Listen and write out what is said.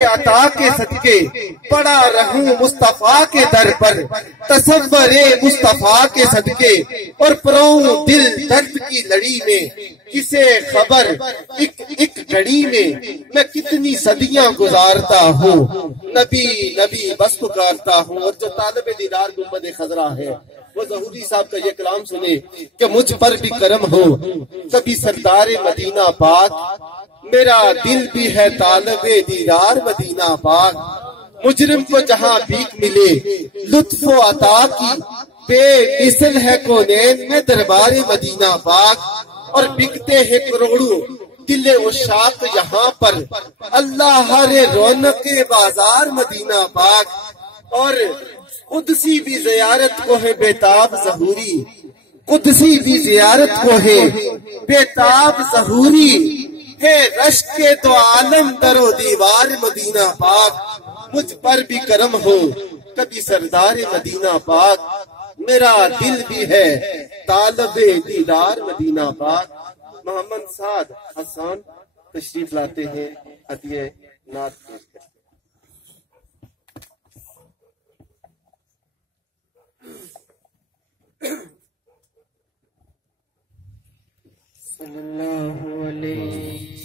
अता के सदके पड़ा रहूं मुस्तफा के दर पर, तसव्वुरे मुस्तफा के सदके और परों दिल दर्द की लड़ी में, किसे खबर एक घड़ी में मैं कितनी सदियां गुजारता हूँ, नबी नबी बस पुकारता हूँ। और जो तालिब दीदार गुंबद खजरा है वो ज़हूरी साहब का ये कलाम सुने कि मुझ पर भी करम हो कभी सरदार मदीना पाक, मेरा दिल भी है तालिबे दीदार मदीना पाक। मुजरिम को जहां भीख मिले लुत्फो अता की, बेमिसल है कोनैन में दरबार मदीना पाक। और बिकते हैं करोड़ों दिले उशाक यहाँ पर, अल्लाह हरे रौनक के बाजार मदीना पाक। और कुदसी भी ज़ियारत को है बेताब ज़हूरी, कुदसी भी ज़ियारत को है बेताब ज़हूरी, है रश्क के तो आलम दरो दीवार मदीना पाक। मुझ पर भी करम हो कभी सरदार मदीना पाक, मेरा दिल भी है तालिबे दीदार मदीना पाक। मोहम्मद साद हसन तशरीफ लाते हैं, हदिये नात पेश करते हैं। सल्लल्लाहु अलैहि